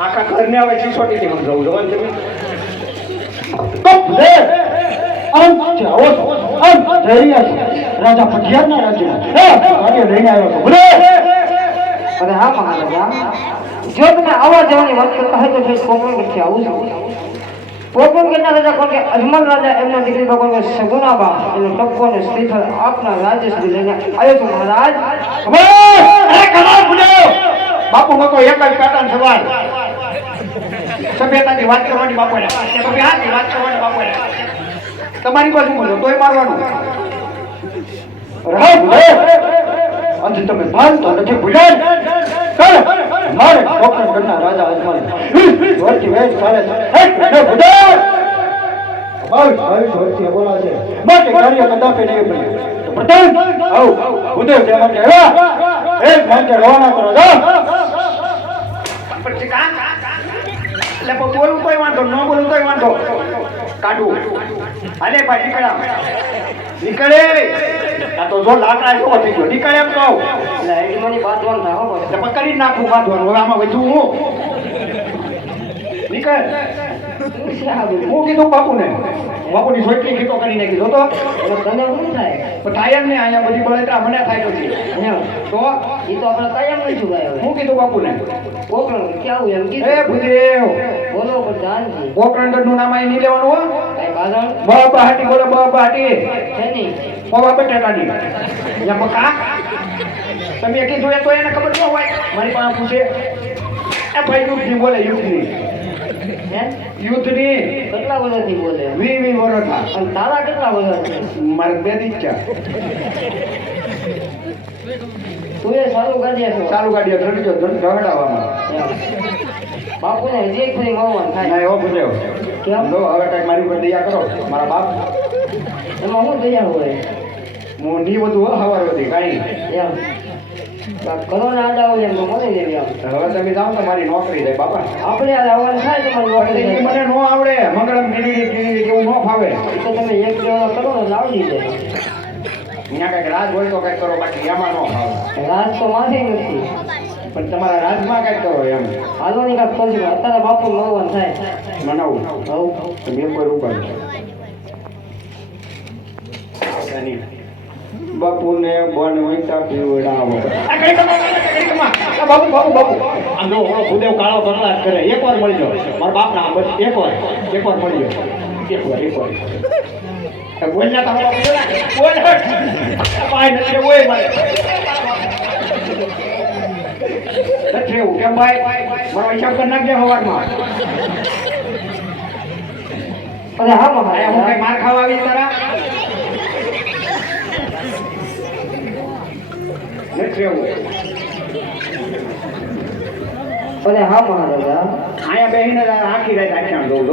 આખા ઘરને હવે સિસોટીથી સમજાવું જવાનું તમે. લે આમ. આમ રાજા પટિયારના હે ગાડીઓ લઈને આવ્યો છો. બોલે. અરે હા મહારાજા જો તમે આવા જવાની વાત કરતા હોય તો કોપણ નથી આવું પોપન કેટલા રાજા કોણ કે? અજમલ રાજા એમના દીકરી ભગવાન કે? સગુનાબા એનો ટપકો અને શ્રીફળ આપના રાજ્ય સુધી લઈને આવ્યો છું મહારાજ. કમાલ બાપુ મકો તો એક જ પેટર્ન સવાલ. સભ્યતાની વાત કરવાની બાપુને સભ્યતાની વાત કરવાની બાપુને તમારી બાજુ બોલો, તોય મારવાનું. રામ આજે તમે માનતો નથી મારે રાજા અજમાન વર્ષથી વેચ છે હે બોલા છે. માટે કાર્ય કદાપી નહીં રવાના કરો. જાઓ. એટલે બોલવું કોઈ વાંધો ન બોલવું કોઈ વાંધો. કાઢું. હાલે ભાઈ નીકળ્યા નીકળે. આ તો જો લાકડા જો થઈ ગયો. નીકળે એમ કહું એટલે એની મને બાંધવાનું ના હોય. એટલે જ નાખું બાંધવાનું. હવે આમાં વધુ હું. નીકળ. હું કીધું બાપુને. બાપુની સોટલી ખીતો કરી નાખી. જોતો તો તને શું થાય? પણ થાય ને અહીંયા બધી બળતરા મને થાય પછી. તો? એ તો આપણે કાયમ નહીં છુપાય હું કીધું બાપુને. કોકરણ ક્યાં એમ એ કીધું ભૂદેવ બોલો પ્રધાનજી કોકરણનું નામ અહીં નહીં લેવાનું હો. બાબા હાટી બોલે બાબા હાટી. છે નહીં. બાબા બટેટાની. યા મકા તમે કીધું એ તો એને ખબર ન હોય. મારી પાસે પૂછે. એ ભાઈ યુદ્ધની બોલે હે યુદ્ધની કેટલા વર્ષથી બોલે? વી વી વરોઠા અને તારા કેટલા વર્ષથી મારે બે દીકરા તું એ સારું ગાડી છો ચાલુ ગાડી ધડજો ઝઘડાવામાં બાપુને હજી એક ફરી મળવાનું ના થાય એવો. પૂછ્યો કેમ? લો હવે કંઈક મારી ઉપર દયા કરો મારા બાપ. એમાં શું દયા હોય? હું ની બધું હો ખબર હતી કાંઈ એમ. કરો આડા હોય એમ તો મળી લેવી હવે તમે જાઓ તો મારી નોકરી જાય બાપા. આપણે આવવાનું થાય તો મને પણ મને નો આવડે. મંગળમ કેવું નો ફાવે. તો તમે એક જણા કરો ને લાવડી દે અહીંયા કંઈક રાજ હોય તો કંઈક કરો બાકી એમાં નો ફાવે. રાજ તો માથે નથી. પણ તમારા રાજમાં કંઈક કરો એમ. હાલો ની કંઈક કરશું અત્યારે બાપુ મળવાનું થાય. મનાવું. હવ. તમે પર ઉપર બાપુને બન વૈતા પીવડાવો. બાપુ બાપુ બાપુ. આમ જો ઓળો ભૂદેવ કાળો કરલા કરે. કરે એકવાર મળી જાઓ. મારા બાપ ના બસ એકવાર એકવાર મળી જાઓ. એકવાર એકવાર એ બોલ્યા તમારા બોલ ભાઈ નથી મારે નથી કેમ ભાઈ? મારો હિસાબ કરી અરે હા અરે હું માર ખાવા આવી તારા? નથી રહેવું અરે હા મહારાજા. અહીંયા બેહીને આખી રાત આખ્યા જોઉં